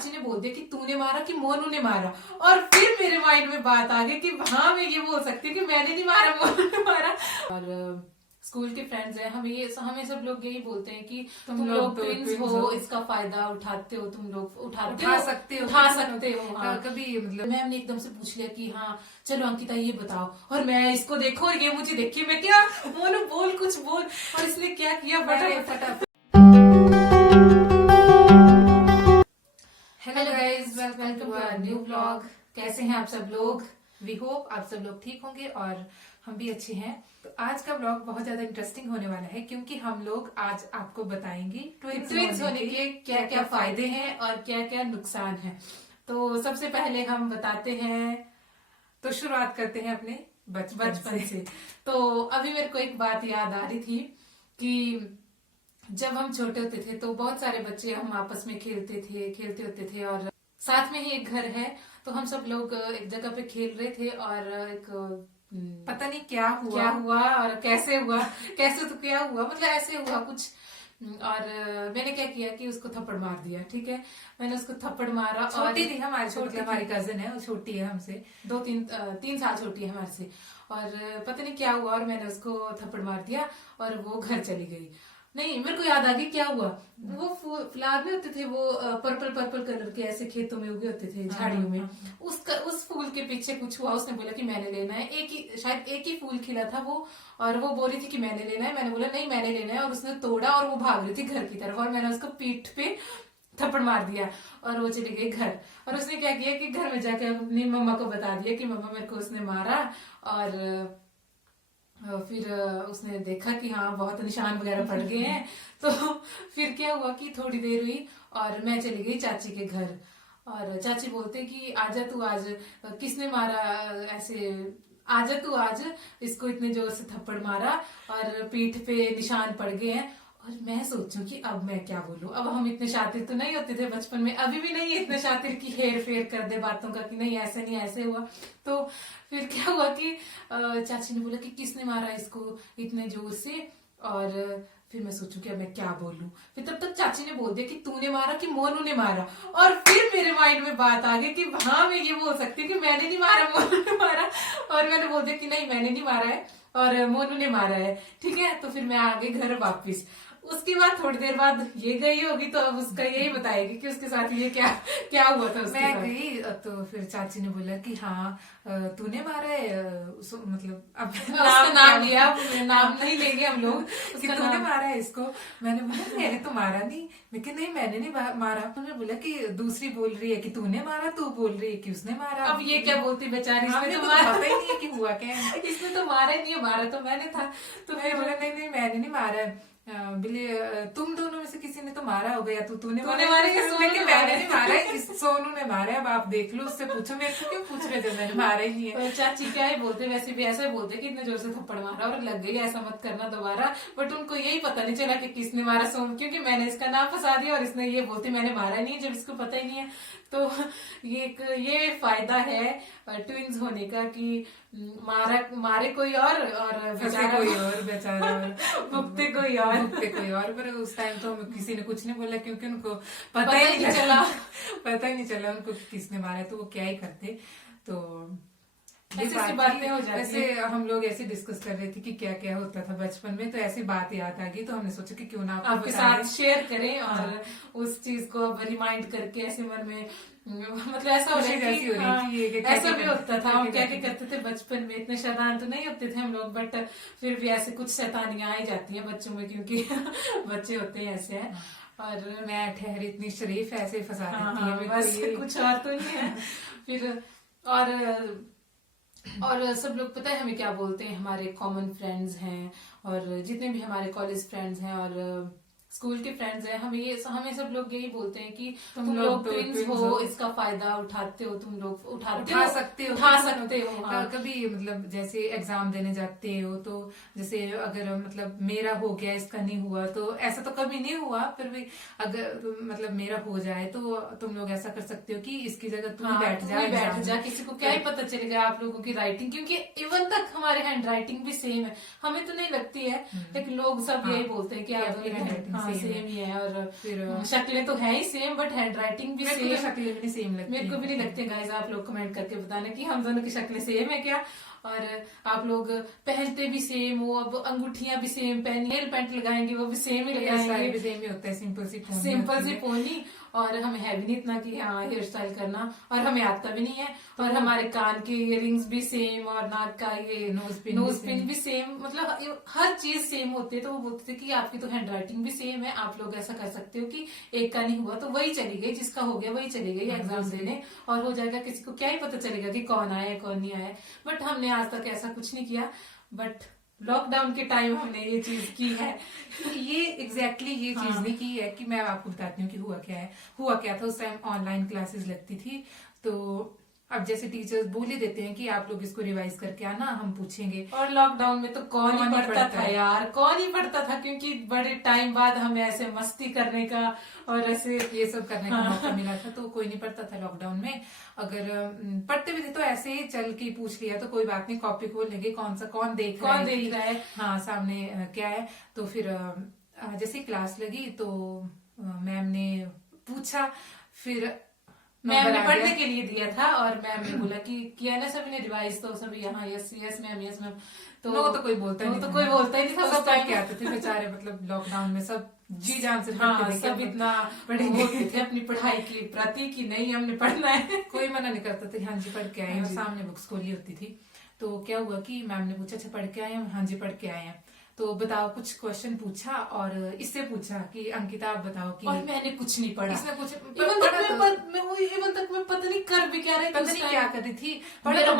चाची ने बोल दिया कि तूने मारा कि मोनू ने मारा, और फिर मेरे माइंड में बात आ गई कि हाँ मैं ये बोल सकती हूँ कि मैंने नहीं मारा, मोनू ने मारा। और स्कूल के फ्रेंड्स हैं, हमें सब लोग यही बोलते हैं कि तुम लोग ट्विंस हो, इसका फायदा उठाते हो, तुम लोग उठा सकते हो। हाँ। कभी मतलब मैम ने एकदम से पूछ लिया कि हाँ चलो अंकिता ये बताओ, और मैं इसको देखो और ये मुझे देखी, मैं क्या मोनू बोल कुछ बोल, और इसने क्या किया फटाफट। Hello guys, welcome to our new blog. कैसे हैं आप सब लोग? वी होप आप सब लोग ठीक होंगे और हम भी अच्छे हैं। तो आज का ब्लॉग बहुत ज्यादा इंटरेस्टिंग होने वाला है, क्योंकि हम लोग आज आपको बताएंगे ट्विंस होने के क्या क्या फायदे हैं और क्या क्या नुकसान है। तो सबसे पहले हम बताते हैं, तो शुरुआत करते हैं अपने बचपन से। तो अभी मेरे को एक बात याद आ रही थी कि जब हम छोटे होते थे तो बहुत सारे बच्चे हम आपस में खेलते होते थे, और साथ में ही एक घर है, तो हम सब लोग एक जगह पे खेल रहे थे, और एक पता नहीं क्या हुआ और कैसे हुआ तो क्या हुआ, मतलब ऐसे हुआ कुछ, और मैंने क्या किया कि उसको थप्पड़ मार दिया। ठीक है, मैंने उसको थप्पड़ मारा। छोटी थी हमारी कजन है, वो छोटी है हमसे, 3 साल छोटी है हमारे से, और पता नहीं क्या हुआ और मैंने उसको थप्पड़ मार दिया और वो घर चली गई। नहीं, मेरे को याद आ गई क्या हुआ। वो फ्लावर में होते थे, वो पर्पल कलर के ऐसे खेतों में उगे होते थे, झाड़ियों में। उस फूल के पीछे कुछ हुआ, उसने बोला कि मैंने लेना है, शायद एक ही फूल खिला था वो, और वो बोल रही थी कि मैंने लेना है। मैंने बोला नहीं मैंने लेना है, और उसने तोड़ा और वो भाग रही थी घर की तरफ, और मैंने उसको पीठ पे थप्पड़ मार दिया और वो चली गई घर। और उसने क्या किया कि घर में जाके अपनी मम्मा को बता दिया कि मम्मा मेरे को उसने मारा, और फिर उसने देखा कि हाँ बहुत निशान वगैरह पड़ गए हैं। तो फिर क्या हुआ कि थोड़ी देर हुई और मैं चली गई चाची के घर, और चाची बोलते कि आजा तू आज, किसने मारा ऐसे, आजा तू आज, इसको इतने जोर से थप्पड़ मारा और पीठ पे निशान पड़ गए हैं। और मैं सोचूं कि अब मैं क्या बोलूं, अब हम इतने शातिर तो नहीं होते थे बचपन में, अभी भी नहीं है इतने शातिर की हेर फेर कर दे बातों का कि नहीं ऐसे नहीं ऐसे हुआ। तो फिर क्या हुआ कि चाची ने बोला कि किसने मारा इसको इतने जोर से, और फिर मैं सोचूं कि अब मैं क्या बोलूं। फिर तब तक चाची ने बोल दिया कि तूने मारा कि मोनू ने मारा, और फिर मेरे माइंड में बात आ गई कि हाँ मैं ये बोल सकती हूँ कि मैंने नहीं मारा, मोनू ने मारा। और मैंने बोल दिया कि नहीं मैंने नहीं मारा है और मोनू ने मारा है। ठीक है, तो फिर मैं आ गई घर वापिस। उसके बाद थोड़ी देर बाद ये गई होगी, तो अब उसका यही बताएगी कि उसके साथ ये क्या हुआ था उसके मैं गई तो फिर चाची ने बोला कि हाँ तूने मारा है, मतलब अब नाम लिया, नाम नहीं लेंगे हम लोग कि तूने मारा है इसको। मैंने बोला मैंने तो मारा नहीं, लेकिन नहीं मैंने नहीं मारा। उन्होंने बोला कि दूसरी बोल रही है कि तूने मारा, तू बोल रही है कि उसने मारा। अब ये क्या बोलती बेचारी, इसमें तो पता ही नहीं है कि हुआ क्या है। इसने तो मारा ही नहीं है, मारा तो मैंने था। तो मैंने बोला नहीं मैंने नहीं मारा है, बोले तुम दोनों में से किसी ने तो मारा होगा, या तूने मारा है। मैंने नहीं मारा है, सोनू ने मारा है, अब आप देख लो, उससे पूछो, मेरे को क्यों पूछ रहे थे, मैंने मारा ही नहीं है। चाची क्या ही बोलते, वैसे भी ऐसा बोलते कि इतने जोर से थप्पड़ मारा और लग गई, ऐसा मत करना दोबारा। बट उनको यही पता नहीं चला कि किसने मारा, सोनू, क्योंकि मैंने इसका नाम फंसा दिया और इसने ये बोलती मैंने मारा नहीं, जब इसको पता ही नहीं है। तो ये फायदा है ट्विंस होने का कि मारे कोई और बेचारा कोई और, बेचारा भुगते कोई और। पर उस टाइम तो किसी ने कुछ नहीं बोला, क्योंकि उनको पता ही नहीं चला उनको किसने मारा, तो वो क्या ही करते। तो ऐसी बातें हो जाती। ऐसे हम लोग ऐसे डिस्कस कर रहे थे कि क्या क्या होता था बचपन में, तो ऐसी बात याद आ गई, तो हमने सोचा कि क्यों ना आपके साथ शेयर करें, और उस चीज को अब रिमाइंड करके ऐसे मन में मतलब ऐसा हो रहा है, ऐसा भी होता था। हम क्या करते थे बचपन में, इतने शैतान तो नहीं होते थे हम लोग, बट फिर भी ऐसे कुछ शैतानियां आ ही जाती हैं बच्चों में, क्योंकि बच्चे होते हैं ऐसे हैं। और मैं ठहरी इतनी शरीफ ऐसे फंसा देती है, बस कुछ और तो नहीं है। फिर और सब लोग पता है हमें क्या बोलते हैं, हमारे कॉमन फ्रेंड्स हैं और जितने भी हमारे कॉलेज फ्रेंड्स हैं और स्कूल के फ्रेंड्स हैं, हमें सब लोग यही बोलते हैं कि तुम लोग ट्विंस हो, इसका फायदा उठाते हो, तुम लोग उठा सकते हो। हाँ। कभी मतलब जैसे एग्जाम देने जाते हो, तो जैसे अगर मतलब मेरा हो गया इसका नहीं हुआ, तो ऐसा तो कभी नहीं हुआ, फिर भी अगर मतलब मेरा हो जाए तो तुम लोग ऐसा कर सकते हो कि इसकी जगह तुम बैठ जा। किसी को क्या ही पता चलेगा आप लोगों की राइटिंग, क्योंकि इवन तक हमारे हैंड राइटिंग भी सेम है, हमें तो नहीं लगती है, लेकिन लोग सब यही बोलते हैं कि आप हाँ सेम सेम ही है। और फिर शक्लें तो है ही सेम, बट हैंड राइटिंग भी मेरे को तो सेम। शक्लें भी नहीं सेम लगती मेरे को भी नहीं हैं। लगते गाइस, आप लोग कमेंट करके बताना कि हम दोनों की शक्लें सेम है क्या। और आप लोग पहनते भी सेम हो, अब अंगूठियां भी सेम पहनी, नेल पेंट लगाएंगे वो भी सेम ही हेयर स्टाइल लगाएंगे, भी सेम ही होता है, सिंपल सी पोनी सिंपल होती सी है। पोनी। और हमें है भी नहीं इतना कि हाँ हेयर स्टाइल करना, और हमें आता भी नहीं है। और हमारे कान के इयररिंग्स भी सेम, और नाक का ये नोज पिन भी सेम, मतलब हर चीज सेम होती है। तो वो बोलते थे कि आपकी तो हैंड राइटिंग भी सेम है, आप लोग ऐसा कर सकते हो कि एक का नहीं हुआ तो वही चली गई, जिसका हो गया वही चली गई एग्जाम देने, और हो जाएगा। किसी को क्या ही पता चलेगा कि कौन आया है कौन नहीं आया है। बट हमने आज तक ऐसा कुछ नहीं किया, बट लॉकडाउन के टाइम हमने ये चीज की है। ये एग्जैक्टली ये चीज हाँ। नहीं की है कि मैं आपको बताती हूँ कि हुआ क्या था। उस टाइम ऑनलाइन क्लासेस लगती थी, तो अब जैसे टीचर्स बोल ही देते हैं कि आप लोग इसको रिवाइज करके आना, हम पूछेंगे। और लॉकडाउन में तो कौन ही पढ़ता था है। यार, कौन ही पढ़ता था, क्योंकि बड़े टाइम बाद हमें ऐसे मस्ती करने का और ऐसे ये सब करने का मौका मिला था, तो कोई नहीं पढ़ता था लॉकडाउन में। अगर पढ़ते भी थे तो ऐसे ही चल के पूछ लिया तो कोई बात नहीं, कॉपी खोल लेंगे, कौन देख रहा है हाँ सामने क्या है। तो फिर जैसे क्लास लगी तो मैम ने पूछा, फिर मैम ने पढ़ने के लिए दिया था, और मैम ने बोला कि किया ना सभी ने रिवाइज, तो सभी यहाँ yes yes ma'am yes ma'am. तो नो तो कोई बोलता ही नहीं, तो कोई बोलता ही नहीं था। सब पढ़ के आते थे बेचारे, मतलब लॉकडाउन में सब जी जान से हाँ, पढ़ते थे, सब इतना होते थे अपनी पढ़ाई की प्रति कि नहीं हमने पढ़ना है। कोई मना नहीं करता था, हाँ जी पढ़ के आए हैं, और सामने बुक्स खोली होती थी। तो क्या हुआ कि मैम ने पूछा अच्छा पढ़ के आए हैं, हाँ जी पढ़ के आए हैं। तो बताओ, कुछ क्वेश्चन पूछा और इससे पूछा कि अंकिता आप बताओ कि, और मैंने कुछ नहीं पढ़ा। इसने कुछ इवन तक मैं पता नहीं कर भी क्या रही थी, पता नहीं क्या कर रही थी। मेरा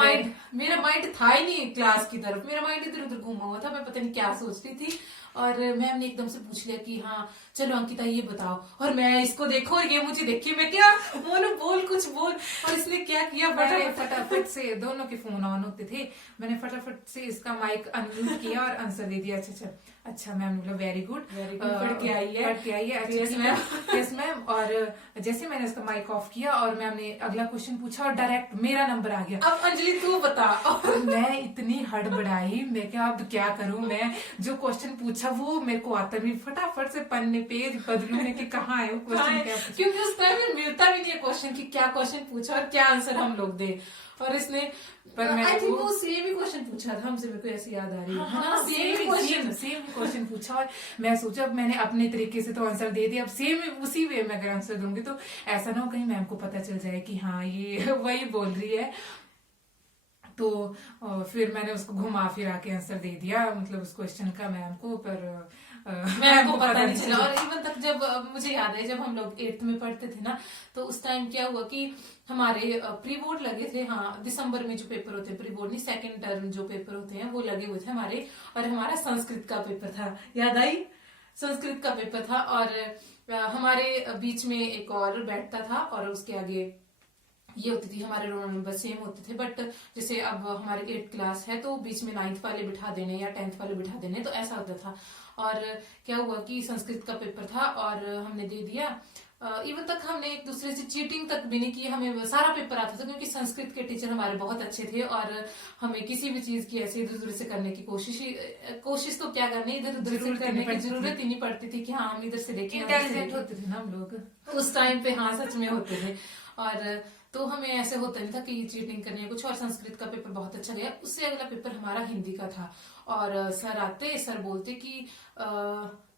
माइंड था ही नहीं क्लास की तरफ, मेरा माइंड इधर उधर घूमा हुआ था, मैं पता नहीं क्या सोच रही थी। और मैम ने एकदम से पूछ लिया कि हाँ चलो अंकिता ये बताओ, और मैं इसको देखो और ये मुझे देखिए, मैं क्या मोनू बोल कुछ बोल। और इसने क्या किया, फटाफट से दोनों के फोन ऑन होते थे, मैंने फटाफट से इसका माइक अनम्यूट किया और आंसर दे दिया। अच्छा मैम ने बोला वेरी गुड, पढ़ के आई है। Yes ma'am. और जैसे मैंने इसका माइक ऑफ किया और मैम ने अगला क्वेश्चन पूछा और डायरेक्ट मेरा नंबर आ गया। अब अंजलि तू बता। मैं इतनी हड़बड़ाई, मैं क्या अब क्या करूं, मैं जो क्वेश्चन पूछा वो मेरे को आता नहीं, फटाफट से पन्ने पेज बदलूंगे कि कहाँ है वो क्वेश्चन, क्या पूछा। क्योंकि उस टाइम में मिलता भी नहीं है क्वेश्चन कि क्या क्वेश्चन पूछा और क्या आंसर हम लोग दे। और इसने आई थिंक वो सेम ही क्वेश्चन पूछा था हमसे, मेरे को ऐसी याद आ रही है। हाँ, सेम क्वेश्चन पूछा, और मैं सोचा अब मैंने अपने तरीके से तो आंसर दे दिया, अब सेम उसी वे में अगर आंसर दूंगी तो ऐसा ना हो कहीं मैम को पता चल जाए कि हाँ ये वही बोल रही है। तो फिर मैंने उसको घुमा फिरा के आंसर दे दिया, मतलब उस क्वेश्चन का मैम को, पर मैम को पता नहीं चला। और इवन तक जब मुझे याद है जब हम लोग 8th में पढ़ते थे ना, तो उस टाइम क्या हुआ कि हमारे प्री बोर्ड लगे थे। हाँ, दिसंबर में जो पेपर होते हैं, प्री बोर्ड नहीं सेकंड टर्म जो पेपर होते हैं वो लगे हुए थे हमारे। और हमारा संस्कृत का पेपर था, याद आई, संस्कृत का पेपर था। और हमारे बीच में एक और बैठता था, और उसके आगे ये होती थी, हमारे रोल नंबर सेम होते थे। बट जैसे अब हमारे 8th क्लास है तो बीच में 9th वाले बिठा देने या 10th वाले बिठा देने, तो ऐसा होता था। और क्या हुआ कि संस्कृत का पेपर था और हमने दे दिया। इवन तक हमने एक दूसरे से चीटिंग तक भी नहीं की, हमें सारा पेपर आता था क्योंकि संस्कृत के टीचर हमारे बहुत अच्छे थे। और हमें किसी भी चीज की ऐसे इधर उधर से करने की कोशिश तो क्या करनी, इधर उधर से करने की जरूरत ही नहीं पड़ती थी कि हाँ हम इधर से देखें। इंटेलिजेंट होते थे ना हम लोग उस टाइम पे, हाँ सच में होते थे। और तो हमें ऐसे होता नहीं था कि चीटिंग करनी है कुछ। और संस्कृत का पेपर बहुत अच्छा गया। उससे अगला पेपर हमारा हिंदी का था, और सर बोलते कि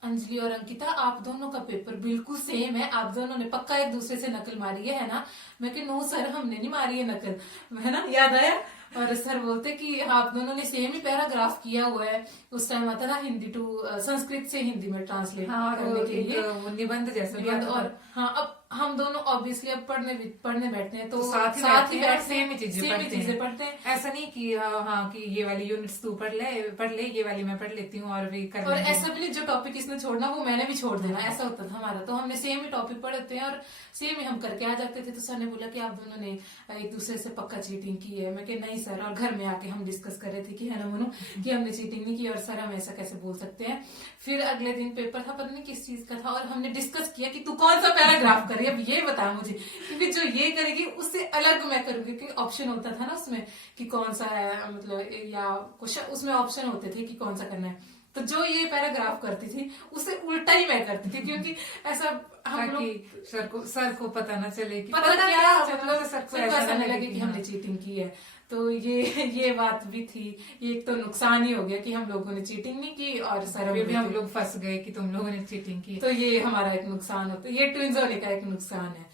अंजलि और अंकिता आप दोनों का पेपर बिल्कुल सेम है, आप दोनों ने पक्का एक दूसरे से नकल मारी है ना। मैं कि नो सर हमने नहीं मारी है नकल, है ना, याद आया। और सर बोलते कि आप दोनों ने सेम ही पैराग्राफ किया हुआ है। उस टाइम आता था हिंदी टू संस्कृत से हिंदी में ट्रांसलेट करने के लिए निबंध जैसा। और हाँ, अब हम दोनों ऑब्वियसली अब पढ़ने बैठते हैं तो साथ ही बैठ सेम ही चीजें पढ़ते हैं। ऐसा नहीं कि हाँ कि ये वाली यूनिट्स तू पढ़ ले ये वाली मैं पढ़ लेती हूँ और भी कर। और ऐसा भी नहीं जो टॉपिक इसने छोड़ना वो मैंने भी छोड़ देना, ऐसा होता था हमारा। तो हमने सेम ही टॉपिक पढ़ते हैं और सेम ही हम करके आ जाते थे। तो सर ने बोला कि आप दोनों ने एक दूसरे से पक्का चीटिंग की है। मैं कि नहीं सर। और घर में आके हम डिस्कस कर रहे थे कि है ना मोनू कि हमने चीटिंग नहीं की, और सर हम ऐसा कैसे बोल सकते हैं। फिर अगले दिन पेपर था, पता नहीं किस चीज का था, और हमने डिस्कस किया कि तू कौन सा पैराग्राफ करे, अब ये बता मुझे, क्योंकि जो ये करेगी उससे अलग मैं करूंगी। क्योंकि ऑप्शन होता था ना उसमें कि कौन सा है, मतलब या क्वेश्चन उसमें ऑप्शन होते थे कि कौन सा करना है। तो जो ये पैराग्राफ करती थी उससे उल्टा ही मैं करती थी, क्योंकि ऐसा हम लोग ताकि सर को पता ना चले कि पता क्या मतलब सर को ऐसा नहीं लगे कि हमने चीटिंग की है। तो ये बात भी थी। ये एक तो नुकसान ही हो गया कि हम लोगों ने चीटिंग नहीं की, और सर भी हम लोग फंस गए कि तुम लोगों ने चीटिंग की। तो ये हमारा एक नुकसान होता है, ये ट्विंस होने का एक नुकसान है।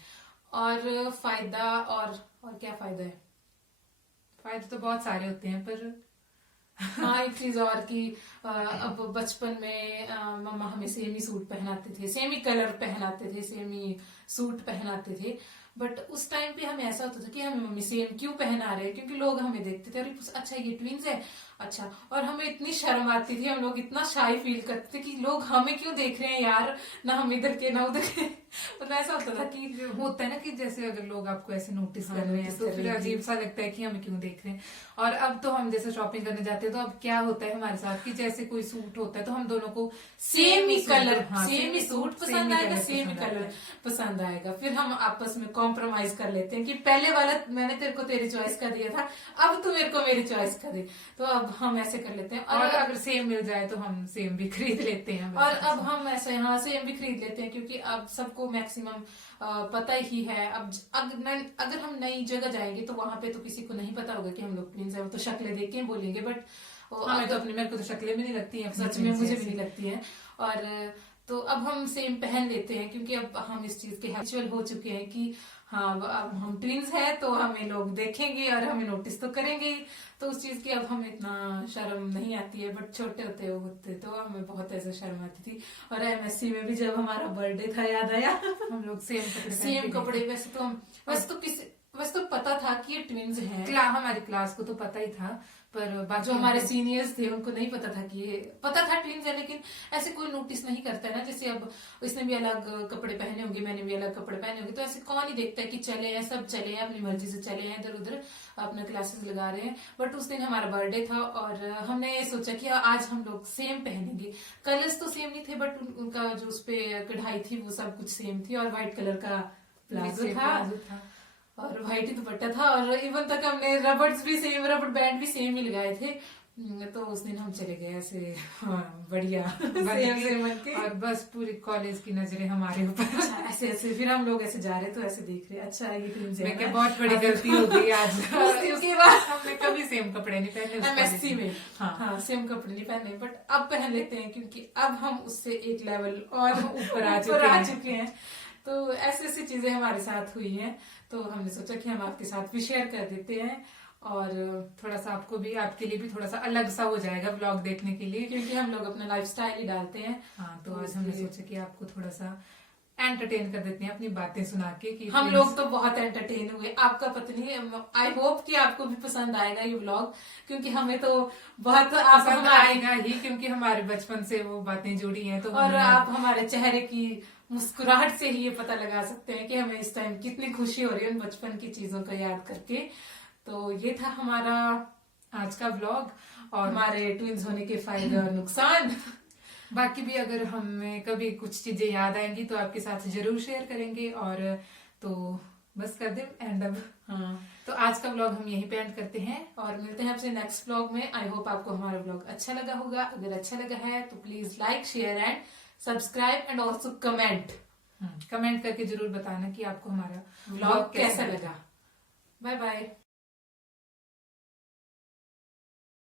और फायदा और क्या फायदा है? फायदे तो बहुत सारे होते हैं, पर हाँ एक चीज और कि अब बचपन में मम्मा हमें सेम ही सूट पहनाते थे, सेम ही कलर पहनाते थे, सेम ही सूट पहनाते थे। बट उस टाइम पे हमें ऐसा होता था कि हमें मम्मी सेम क्यों पहना रहे हैं, क्योंकि लोग हमें देखते थे, अरे अच्छा ये ट्विंस है, अच्छा। और हमें इतनी शर्म आती थी, हम लोग इतना शाई फील करते थे कि लोग हमें क्यों देख रहे हैं यार, ना हम इधर के ना उधर के। मतलब ऐसा होता था कि होता है ना कि जैसे अगर लोग आपको ऐसे नोटिस कर रहे हैं तो फिर अजीब सा लगता है कि हमें क्यों देख रहे हैं। और अब तो हम जैसे शॉपिंग करने जाते हैं तो अब क्या होता है हमारे साथ कि जैसे कोई सूट होता है तो हम दोनों को सेम ही कलर, हाँ, सेम ही सूट पसंद आएगा, सेम ही कलर पसंद आएगा। फिर हम आपस में कॉम्प्रोमाइज कर लेते हैं कि पहले वाला मैंने तेरे को तेरी चॉइस का दिया था, अब तू मेरे को मेरी चॉइस का दे। तो अब हम ऐसे कर लेते हैं। और अगर सेम मिल जाए तो हम सेम भी खरीद लेते हैं। और अब हम ऐसे हाँ सेम भी खरीद लेते हैं, क्योंकि अब सबको मैक्सिमम पता ही है। अब अगर हम नई जगह जाएंगे तो वहां पे तो किसी को नहीं पता होगा कि हम लोग ट्विंस हैं, वो तो शक्लें देख के बोलेंगे। बट मेरे को तो शक्लें भी नहीं लगती हैं, सच में मुझे भी नहीं लगती है। और तो अब हम सेम पहन लेते हैं, क्योंकि अब हम इस चीज के हैबिचुअल हो चुके हैं कि हाँ अब हम ट्विंस हैं तो हमें लोग देखेंगे और हमें नोटिस तो करेंगे। तो उस चीज की अब हमें इतना शर्म नहीं आती है। बट छोटे होते तो हमें बहुत ऐसा शर्म आती थी। और एमएससी में भी जब हमारा बर्थडे था, याद आया, हम लोग सेम कपड़े। वैसे तो पता था कि ये ट्विंस हैं। हमारी क्लास को तो पता ही था, पर जो हमारे सीनियर्स थे उनको नहीं पता था कि ये पता था ट्विंस है, लेकिन ऐसे कोई नोटिस नहीं करता है ना। जैसे अब इसने भी अलग कपड़े पहने होंगे, मैंने भी अलग कपड़े पहने होंगे, तो ऐसे कौन ही देखता है कि चले हैं, सब चले हैं अपनी मर्जी से, चले हैं इधर उधर अपना क्लासेस लगा रहे हैं। बट उस दिन हमारा बर्थडे था और हमने सोचा कि आज हम लोग सेम पहनेंगे। कलर्स तो सेम नहीं थे, बट उनका जो उस पे कढ़ाई थी वो सब कुछ सेम थी। और व्हाइट कलर का प्लाजो था और व्हाइट ही दुपट्टा था। और इवन तक हमने रबड़ बैंड भी सेम ही लगाए थे। तो उस दिन हम चले गए ऐसे बढ़िया सेम के। और बस पूरी कॉलेज की नजरें हमारे ऊपर। अच्छा, ऐसे फिर हम लोग ऐसे जा रहे तो ऐसे देख रहे, अच्छा ये ट्विंस है। मैं बहुत बड़ी गलती हो गई आज। उसके बाद हमने कभी सेम कपड़े नहीं पहने एमएससी में। हाँ सेम कपड़े नहीं पहने, बट अब पहन लेते हैं, क्योंकि अब हम उससे एक लेवल और ऊपर आ चुके हैं। तो ऐसी चीजें हमारे साथ हुई हैं, तो हमने सोचा कि हम आपके साथ भी शेयर कर देते हैं। और थोड़ा सा आपके लिए भी थोड़ा सा अलग सा हो जाएगा व्लॉग देखने के लिए, क्योंकि हम लोग अपना लाइफस्टाइल ही डालते हैं। हाँ तो आज हमने सोचा कि आपको थोड़ा सा एंटरटेन कर देते हैं अपनी बातें सुना के। कि हम लोग तो बहुत एंटरटेन हुए, आपका पता नहीं। आई होप कि आपको भी पसंद आएगा ये व्लॉग, क्योंकि हमें तो बहुत पसंद आएगा ही, क्योंकि हमारे बचपन से वो बातें जुड़ी हैं। तो और आप हमारे चेहरे की मुस्कुराहट से ही ये पता लगा सकते हैं कि हमें इस टाइम कितनी खुशी हो रही है उन बचपन की चीजों को याद करके। तो ये था हमारा आज का व्लॉग और हमारे ट्विंस होने के फायदे और नुकसान। बाकी भी अगर हमें कभी कुछ चीजें याद आएंगी तो आपके साथ जरूर शेयर करेंगे। और तो बस कर दे एंड अब। हाँ तो आज का व्लॉग हम यहीं पे एंड करते हैं और मिलते हैं आपसे नेक्स्ट व्लॉग में। आई होप आपको हमारा व्लॉग अच्छा लगा होगा। अगर अच्छा लगा है तो please like, share and subscribe and also comment करके जरूर बताना कि आपको हमारा व्लॉग कैसा लगा। Bye bye.